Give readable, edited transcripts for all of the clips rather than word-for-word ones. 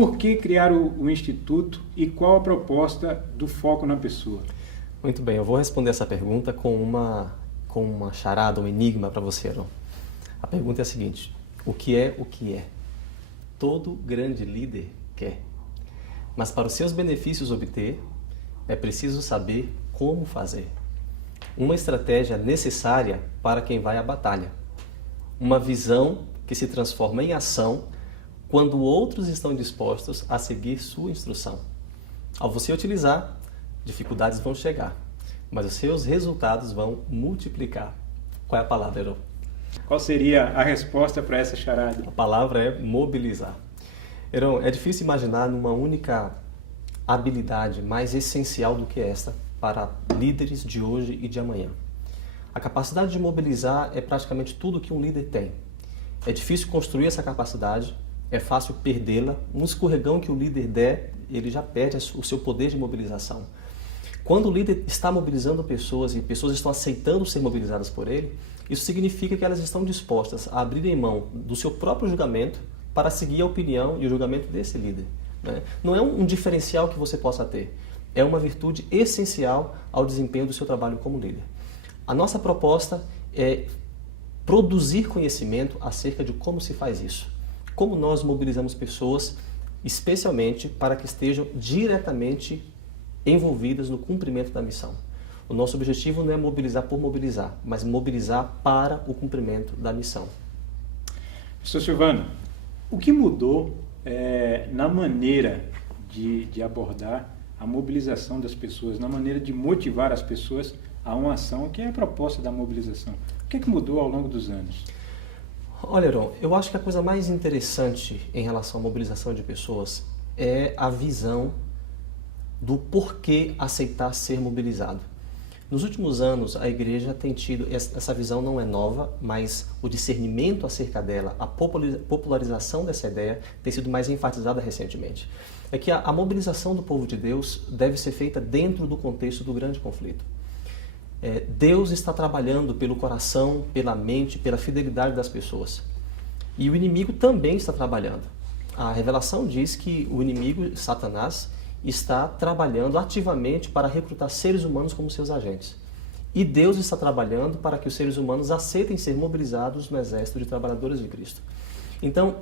por que criar o Instituto e qual a proposta do foco na pessoa? Muito bem, eu vou responder essa pergunta com uma charada, um enigma para você, Aaron. A pergunta é a seguinte: o que é o que é? Todo grande líder quer. Mas para os seus benefícios obter, é preciso saber como fazer. Uma estratégia necessária para quem vai à batalha. Uma visão que se transforma em ação quando outros estão dispostos a seguir sua instrução. Ao você utilizar, dificuldades vão chegar, mas os seus resultados vão multiplicar. Qual é a palavra, Heron? Qual seria a resposta para essa charada? A palavra é mobilizar. Heron, é difícil imaginar numa única habilidade mais essencial do que esta para líderes de hoje e de amanhã. A capacidade de mobilizar é praticamente tudo que um líder tem. É difícil construir essa capacidade, é fácil perdê-la. Um escorregão que o líder der, ele já perde o seu poder de mobilização. Quando o líder está mobilizando pessoas e pessoas estão aceitando ser mobilizadas por ele, isso significa que elas estão dispostas a abrirem mão do seu próprio julgamento para seguir a opinião e o julgamento desse líder. Não é um diferencial que você possa ter, é uma virtude essencial ao desempenho do seu trabalho como líder. A nossa proposta é produzir conhecimento acerca de como se faz isso, como nós mobilizamos pessoas, especialmente para que estejam diretamente envolvidas no cumprimento da missão. O nosso objetivo não é mobilizar por mobilizar, mas mobilizar para o cumprimento da missão. Professor Silvano, o que mudou na maneira de abordar a mobilização das pessoas, na maneira de motivar as pessoas a uma ação, que é a proposta da mobilização? O que é que mudou ao longo dos anos? Olha, Heron, eu acho que a coisa mais interessante em relação à mobilização de pessoas é a visão do porquê aceitar ser mobilizado. Nos últimos anos, a igreja tem tido, essa visão não é nova, mas o discernimento acerca dela, a popularização dessa ideia tem sido mais enfatizada recentemente. É que a mobilização do povo de Deus deve ser feita dentro do contexto do grande conflito. Deus está trabalhando pelo coração, pela mente, pela fidelidade das pessoas. E o inimigo também está trabalhando. A revelação diz que o inimigo, Satanás, está trabalhando ativamente para recrutar seres humanos como seus agentes. E Deus está trabalhando para que os seres humanos aceitem ser mobilizados no exército de trabalhadores de Cristo. Então,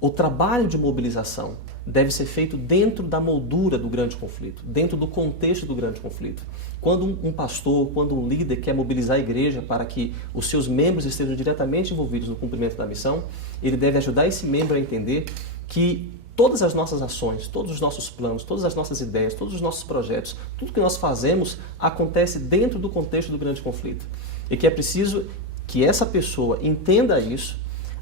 o trabalho de mobilização deve ser feito dentro da moldura do grande conflito, dentro do contexto do grande conflito. Quando um pastor, quando um líder quer mobilizar a igreja para que os seus membros estejam diretamente envolvidos no cumprimento da missão, ele deve ajudar esse membro a entender que todas as nossas ações, todos os nossos planos, todas as nossas ideias, todos os nossos projetos, tudo que nós fazemos acontece dentro do contexto do grande conflito. E que é preciso que essa pessoa entenda isso,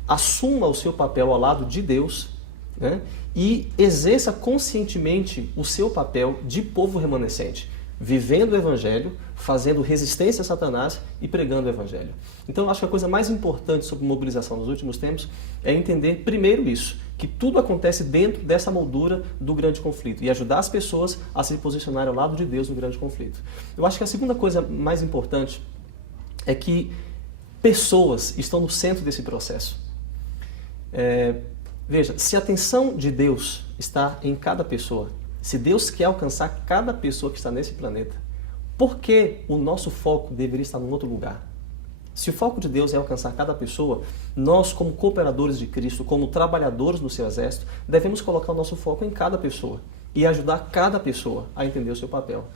assuma o seu papel ao lado de Deus, né, e exerça conscientemente o seu papel de povo remanescente, vivendo o Evangelho, fazendo resistência a Satanás e pregando o Evangelho. Então, eu acho que a coisa mais importante sobre mobilização nos últimos tempos é entender, primeiro, isso, que tudo acontece dentro dessa moldura do grande conflito e ajudar as pessoas a se posicionarem ao lado de Deus no grande conflito. Eu acho que a segunda coisa mais importante é que pessoas estão no centro desse processo. Veja, se a atenção de Deus está em cada pessoa, se Deus quer alcançar cada pessoa que está nesse planeta, por que o nosso foco deveria estar em outro lugar? Se o foco de Deus é alcançar cada pessoa, nós, como cooperadores de Cristo, como trabalhadores no seu exército, devemos colocar o nosso foco em cada pessoa e ajudar cada pessoa a entender o seu papel.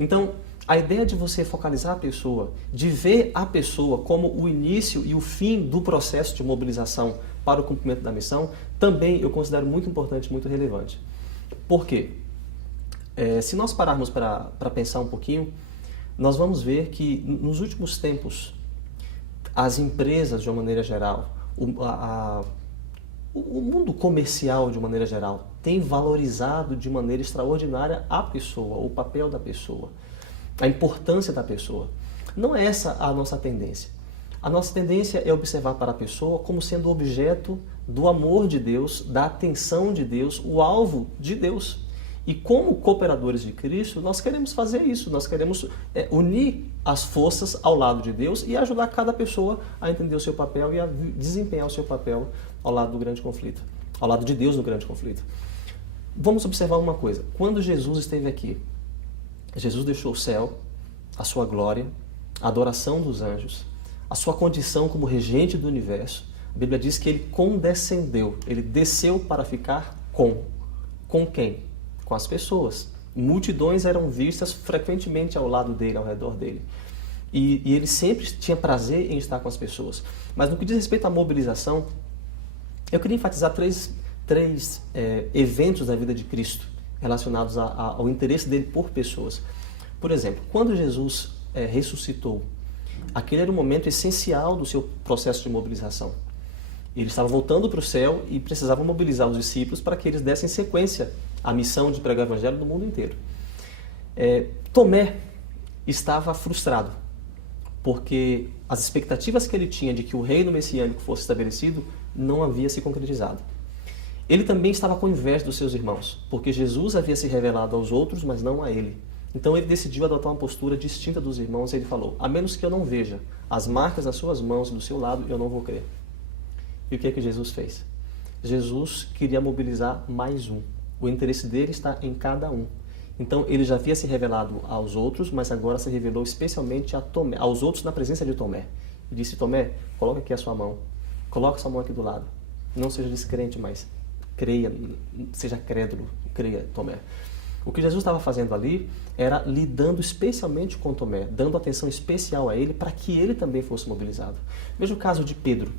Então, a ideia de você focalizar a pessoa, de ver a pessoa como o início e o fim do processo de mobilização para o cumprimento da missão, também eu considero muito importante, muito relevante. Por quê? Se nós pararmos para pensar um pouquinho, nós vamos ver que nos últimos tempos, as empresas, de uma maneira geral, o mundo comercial, de uma maneira geral, tem valorizado de maneira extraordinária a pessoa, o papel da pessoa, a importância da pessoa. Não é essa a nossa tendência. A nossa tendência é observar para a pessoa como sendo objeto do amor de Deus, da atenção de Deus, o alvo de Deus. E como cooperadores de Cristo, nós queremos fazer isso, nós queremos unir as forças ao lado de Deus e ajudar cada pessoa a entender o seu papel e a desempenhar o seu papel ao lado do grande conflito. ao lado de Deus no grande conflito. Vamos observar uma coisa. Quando Jesus esteve aqui, Jesus deixou o céu, a sua glória, a adoração dos anjos, a sua condição como regente do universo. A Bíblia diz que ele condescendeu, ele desceu para ficar com quem? Com as pessoas. Multidões eram vistas frequentemente ao lado dele, ao redor dele. E ele sempre tinha prazer em estar com as pessoas. Mas no que diz respeito à mobilização, eu queria enfatizar três eventos da vida de Cristo relacionados ao interesse dele por pessoas. Por exemplo, quando Jesus ressuscitou, aquele era um momento essencial do seu processo de mobilização. Ele estava voltando para o céu e precisava mobilizar os discípulos para que eles dessem sequência à missão de pregar o evangelho no mundo inteiro. Tomé estava frustrado, porque as expectativas que ele tinha de que o reino messiânico fosse estabelecido não havia se concretizado. Ele também estava com inveja dos seus irmãos, porque Jesus havia se revelado aos outros, mas não a ele. Então ele decidiu adotar uma postura distinta dos irmãos e ele falou: a menos que eu não veja as marcas das suas mãos e do seu lado, eu não vou crer. E o que é que Jesus fez? Jesus queria mobilizar mais um. O interesse dele está em cada um. Então ele já havia se revelado aos outros, mas agora se revelou especialmente a Tomé, aos outros na presença de Tomé. E disse: Tomé, coloca aqui a sua mão. Coloca a sua mão aqui do lado. Não seja descrente, mas creia, seja crédulo. Creia, Tomé. O que Jesus estava fazendo ali era lidando especialmente com Tomé, dando atenção especial a ele para que ele também fosse mobilizado. Veja o caso de Pedro.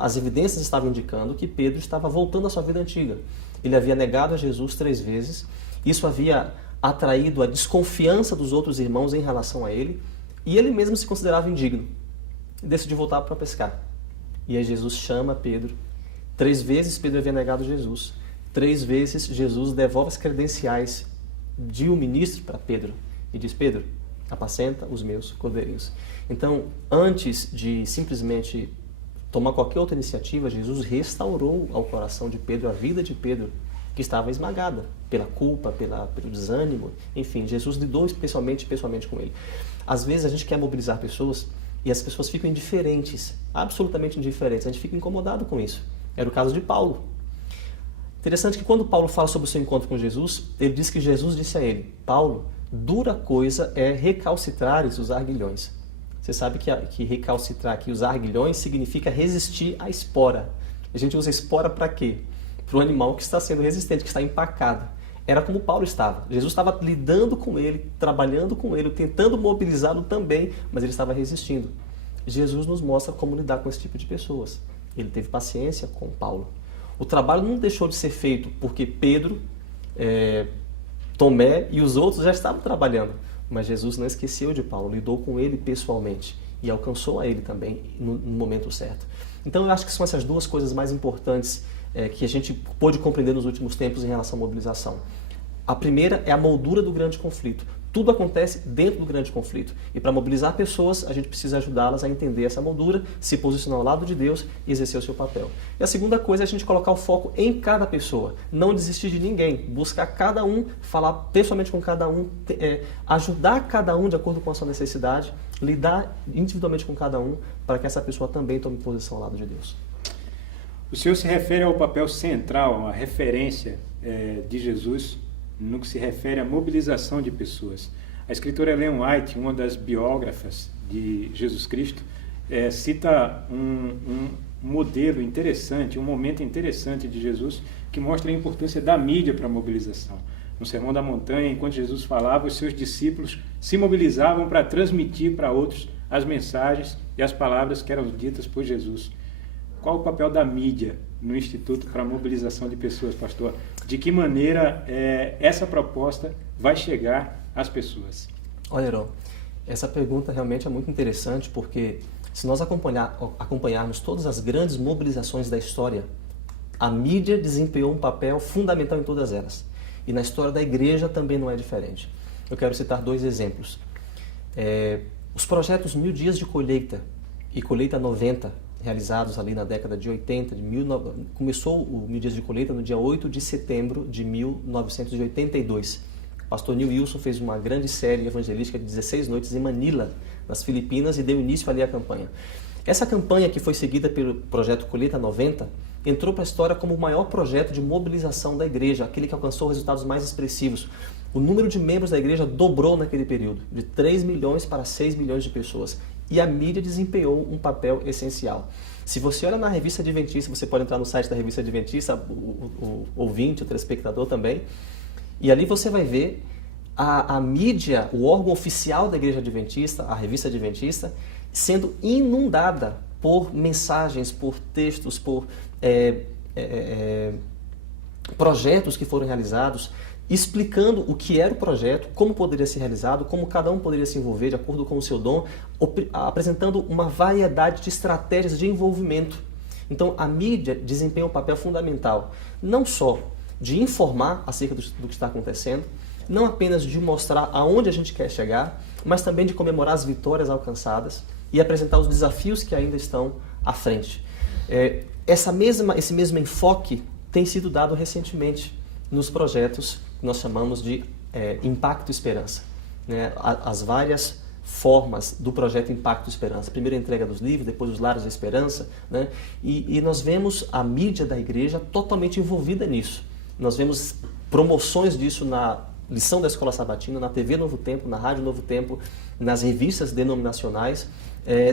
As evidências estavam indicando que Pedro estava voltando à sua vida antiga. Ele havia negado a Jesus 3 vezes, isso havia atraído a desconfiança dos outros irmãos em relação a ele, e ele mesmo se considerava indigno. E decidiu voltar para pescar. E aí Jesus chama Pedro. 3 vezes Pedro havia negado Jesus. 3 vezes Jesus devolve as credenciais de um ministro para Pedro e diz: Pedro, apacenta os meus cordeirinhos. Então, antes de simplesmente tomar qualquer outra iniciativa, Jesus restaurou ao coração de Pedro a vida de Pedro, que estava esmagada pela culpa, pelo desânimo. Enfim, Jesus lidou pessoalmente com ele. Às vezes a gente quer mobilizar pessoas e as pessoas ficam indiferentes, absolutamente indiferentes. A gente fica incomodado com isso. Era o caso de Paulo. Interessante que quando Paulo fala sobre o seu encontro com Jesus, ele diz que Jesus disse a ele: Paulo, dura coisa é recalcitrares os arguilhões. Você sabe que recalcitrar aqui, usar arguilhões, significa resistir à espora. A gente usa espora para quê? Para o animal que está sendo resistente, que está empacado. Era como Paulo estava. Jesus estava lidando com ele, trabalhando com ele, tentando mobilizá-lo também, mas ele estava resistindo. Jesus nos mostra como lidar com esse tipo de pessoas. Ele teve paciência com Paulo. O trabalho não deixou de ser feito porque Pedro, Tomé e os outros já estavam trabalhando. Mas Jesus não esqueceu de Paulo, lidou com ele pessoalmente e alcançou a ele também no momento certo. Então eu acho que são essas 2 coisas mais importantes que a gente pôde compreender nos últimos tempos em relação à mobilização. A primeira é a moldura do grande conflito. Tudo acontece dentro do grande conflito. E para mobilizar pessoas, a gente precisa ajudá-las a entender essa moldura, se posicionar ao lado de Deus e exercer o seu papel. E a segunda coisa é a gente colocar o foco em cada pessoa. Não desistir de ninguém. Buscar cada um, falar pessoalmente com cada um, ajudar cada um de acordo com a sua necessidade, lidar individualmente com cada um, para que essa pessoa também tome posição ao lado de Deus. O senhor se refere ao papel central, a referência de Jesus no que se refere à mobilização de pessoas. A escritora Ellen White, uma das biógrafas de Jesus Cristo, cita um modelo interessante, um momento interessante de Jesus que mostra a importância da mídia para a mobilização. No Sermão da Montanha, enquanto Jesus falava, os seus discípulos se mobilizavam para transmitir para outros as mensagens e as palavras que eram ditas por Jesus. Qual o papel da mídia no Instituto para a Mobilização de Pessoas, pastor? De que maneira essa proposta vai chegar às pessoas? Olha, Heron, essa pergunta realmente é muito interessante, porque se nós acompanharmos todas as grandes mobilizações da história, a mídia desempenhou um papel fundamental em todas elas. E na história da igreja também não é diferente. Eu quero citar 2 exemplos. Os projetos 1000 Dias de Colheita e Colheita 90, realizados ali na década de 80, começou o 1000 Dias de Colheita no dia 8 de setembro de 1982. O pastor Neil Wilson fez uma grande série evangelística de 16 noites em Manila, nas Filipinas, e deu início ali à campanha. Essa campanha, que foi seguida pelo projeto Colheita 90, entrou para a história como o maior projeto de mobilização da igreja, aquele que alcançou resultados mais expressivos. O número de membros da igreja dobrou naquele período, de 3 milhões para 6 milhões de pessoas. E a mídia desempenhou um papel essencial. Se você olha na Revista Adventista, você pode entrar no site da Revista Adventista, o ouvinte, o telespectador também, e ali você vai ver a mídia, o órgão oficial da Igreja Adventista, a Revista Adventista, sendo inundada por mensagens, por textos, por projetos que foram realizados, explicando o que era o projeto, como poderia ser realizado, como cada um poderia se envolver de acordo com o seu dom, apresentando uma variedade de estratégias de envolvimento. Então, a mídia desempenha um papel fundamental, não só de informar acerca do que está acontecendo, não apenas de mostrar aonde a gente quer chegar, mas também de comemorar as vitórias alcançadas e apresentar os desafios que ainda estão à frente. Esse mesmo enfoque tem sido dado recentemente nos projetos que nós chamamos de Impacto Esperança. Né? As várias formas do projeto Impacto Esperança. Primeiro a entrega dos livros, depois os Lares da Esperança. Né? E nós vemos a mídia da igreja totalmente envolvida nisso. Nós vemos promoções disso na lição da Escola Sabatina, na TV Novo Tempo, na Rádio Novo Tempo, nas revistas denominacionais,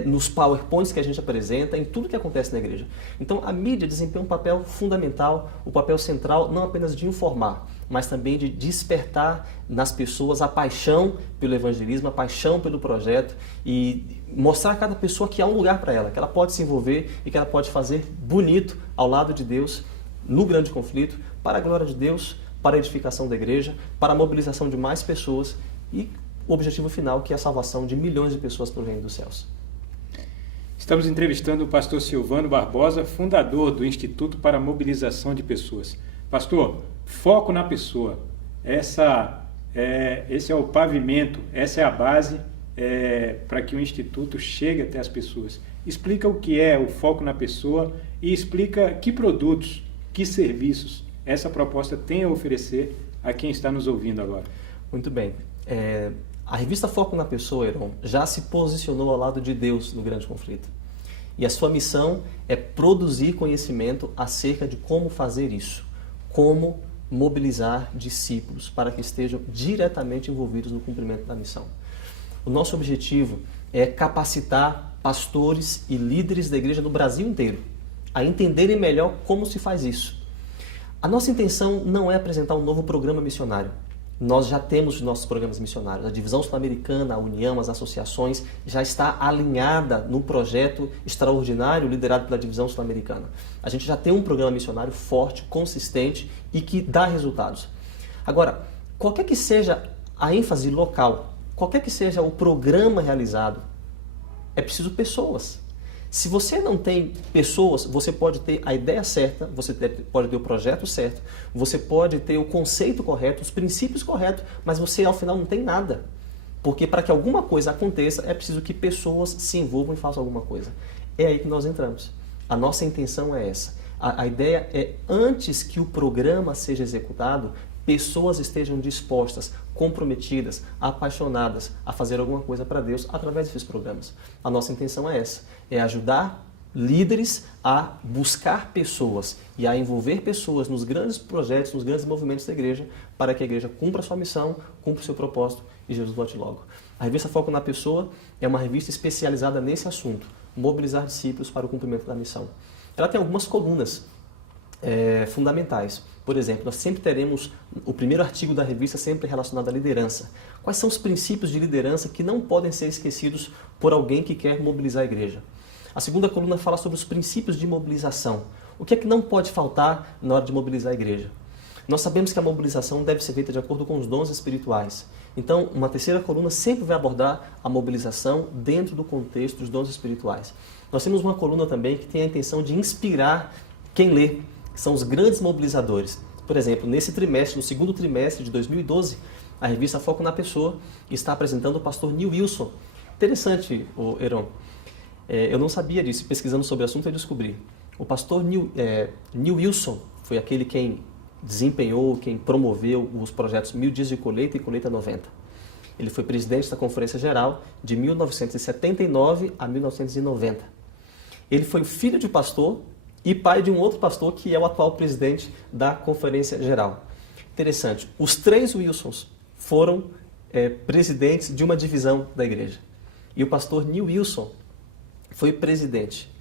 nos PowerPoints que a gente apresenta, em tudo que acontece na igreja. Então a mídia desempenha um papel fundamental, o papel central não apenas de informar, mas também de despertar nas pessoas a paixão pelo evangelismo, a paixão pelo projeto e mostrar a cada pessoa que há um lugar para ela, que ela pode se envolver e que ela pode fazer bonito ao lado de Deus, no grande conflito, para a glória de Deus, para a edificação da igreja, para a mobilização de mais pessoas e o objetivo final, que é a salvação de milhões de pessoas para o reino dos céus. Estamos entrevistando o pastor Silvano Barbosa, fundador do Instituto para a Mobilização de Pessoas. Pastor, foco na pessoa. Esse é o pavimento, essa é a base para que o Instituto chegue até as pessoas. Explica o que é o foco na pessoa e explica que produtos, que serviços essa proposta tem a oferecer a quem está nos ouvindo agora. Muito bem. A revista Foco na Pessoa, Heron, já se posicionou ao lado de Deus no grande conflito. E a sua missão é produzir conhecimento acerca de como fazer isso, como mobilizar discípulos para que estejam diretamente envolvidos no cumprimento da missão. O nosso objetivo é capacitar pastores e líderes da igreja no Brasil inteiro a entenderem melhor como se faz isso. A nossa intenção não é apresentar um novo programa missionário. Nós já temos nossos programas missionários. A Divisão Sul-Americana, a União, as associações, já está alinhada no projeto extraordinário liderado pela Divisão Sul-Americana. A gente já tem um programa missionário forte, consistente e que dá resultados. Agora, qualquer que seja a ênfase local, qualquer que seja o programa realizado, é preciso pessoas. Se você não tem pessoas, você pode ter a ideia certa, você pode ter o projeto certo, você pode ter o conceito correto, os princípios corretos, mas você ao final não tem nada. Porque para que alguma coisa aconteça, é preciso que pessoas se envolvam e façam alguma coisa. É aí que nós entramos. A nossa intenção é essa. A ideia é, antes que o programa seja executado, pessoas estejam dispostas, comprometidas, apaixonadas a fazer alguma coisa para Deus através desses programas. A nossa intenção é essa, é ajudar líderes a buscar pessoas e a envolver pessoas nos grandes projetos, nos grandes movimentos da igreja, para que a igreja cumpra a sua missão, cumpra o seu propósito e Jesus volte logo. A revista Foco na Pessoa é uma revista especializada nesse assunto, mobilizar discípulos para o cumprimento da missão. Ela tem algumas colunas fundamentais. Por exemplo, nós sempre teremos o primeiro artigo da revista sempre relacionado à liderança. Quais são os princípios de liderança que não podem ser esquecidos por alguém que quer mobilizar a igreja? A segunda coluna fala sobre os princípios de mobilização. O que é que não pode faltar na hora de mobilizar a igreja? Nós sabemos que a mobilização deve ser feita de acordo com os dons espirituais. Então, uma terceira coluna sempre vai abordar a mobilização dentro do contexto dos dons espirituais. Nós temos uma coluna também que tem a intenção de inspirar quem lê, que são os grandes mobilizadores. Por exemplo, nesse trimestre, no segundo trimestre de 2012, a revista Foco na Pessoa está apresentando o pastor Neil Wilson. Interessante, Heron. Eu não sabia disso, pesquisando sobre o assunto eu descobri. O pastor Neil Wilson foi aquele quem desempenhou, quem promoveu os projetos 1000 Dias de Colheita e Colheita 90. Ele foi presidente da Conferência Geral de 1979 a 1990. Ele foi filho de pastor e pai de um outro pastor que é o atual presidente da Conferência Geral. Interessante, os 3 Wilsons foram presidentes de uma divisão da igreja. E o pastor Neil Wilson foi presidente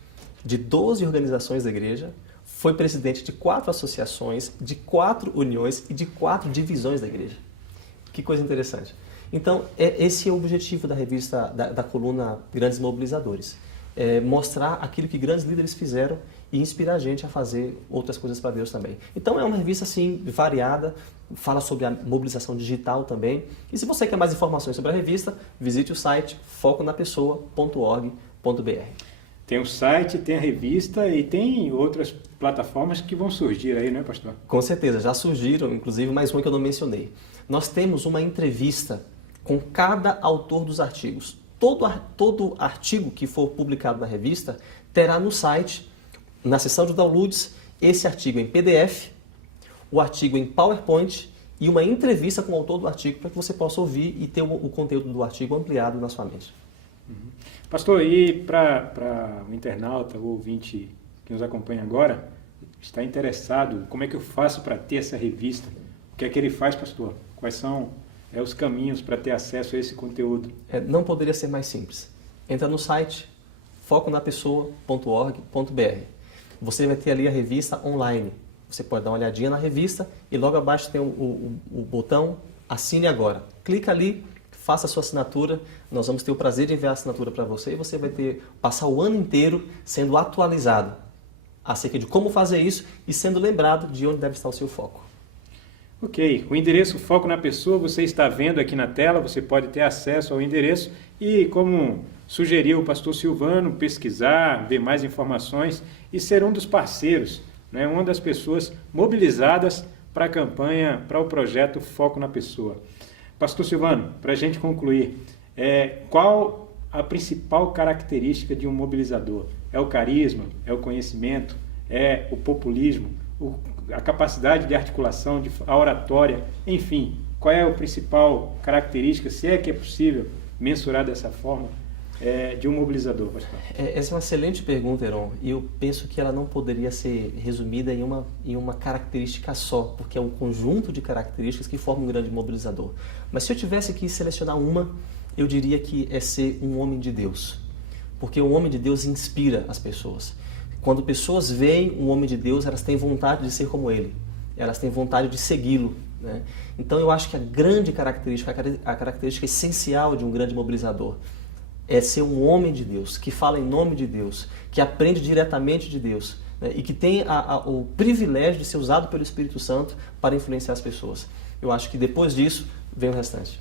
de 12 organizações da igreja, foi presidente de 4 associações, de 4 uniões e de 4 divisões da igreja. Que coisa interessante. Então, esse é o objetivo da revista, da coluna Grandes Mobilizadores. Mostrar aquilo que grandes líderes fizeram e inspirar a gente a fazer outras coisas para Deus também. Então, é uma revista, assim, variada, fala sobre a mobilização digital também. E se você quer mais informações sobre a revista, visite o site foconapessoa.org.br. Tem o site, tem a revista e tem outras plataformas que vão surgir aí, né, pastor? Com certeza, já surgiram, inclusive mais uma que eu não mencionei. Nós temos uma entrevista com cada autor dos artigos. Todo artigo que for publicado na revista terá no site, na seção de downloads, esse artigo em PDF, o artigo em PowerPoint e uma entrevista com o autor do artigo para que você possa ouvir e ter o conteúdo do artigo ampliado na sua mente. Pastor, e para o internauta, o ouvinte que nos acompanha agora, está interessado, como é que eu faço para ter essa revista? O que é que ele faz, pastor? Quais são os caminhos para ter acesso a esse conteúdo? Não poderia ser mais simples. Entra no site foconapessoa.org.br. Você vai ter ali a revista online. Você pode dar uma olhadinha na revista e logo abaixo tem o botão Assine Agora. Clica ali, faça a sua assinatura. Nós vamos ter o prazer de enviar a assinatura para você e você vai passar o ano inteiro sendo atualizado acerca de como fazer isso e sendo lembrado de onde deve estar o seu foco. Ok, o endereço Foco na Pessoa você está vendo aqui na tela, você pode ter acesso ao endereço e, como sugeriu o pastor Silvano, pesquisar, ver mais informações e ser um dos parceiros, né, uma das pessoas mobilizadas para a campanha, para o projeto Foco na Pessoa. Pastor Silvano, para a gente concluir, qual a principal característica de um mobilizador? É o carisma? É o conhecimento? É o populismo? A capacidade de articulação, a oratória, enfim, qual é a principal característica, se é que é possível mensurar dessa forma, de um mobilizador, pastor? Essa é uma excelente pergunta, Heron, e eu penso que ela não poderia ser resumida em uma característica só, porque é um conjunto de características que formam um grande mobilizador. Mas se eu tivesse que selecionar uma, eu diria que é ser um homem de Deus, porque o homem de Deus inspira as pessoas. Quando pessoas veem um homem de Deus, elas têm vontade de ser como ele. Elas têm vontade de segui-lo, né? Então eu acho que a grande característica, a característica essencial de um grande mobilizador é ser um homem de Deus, que fala em nome de Deus, que aprende diretamente de Deus, né? E que tem o privilégio de ser usado pelo Espírito Santo para influenciar as pessoas. Eu acho que depois disso vem o restante.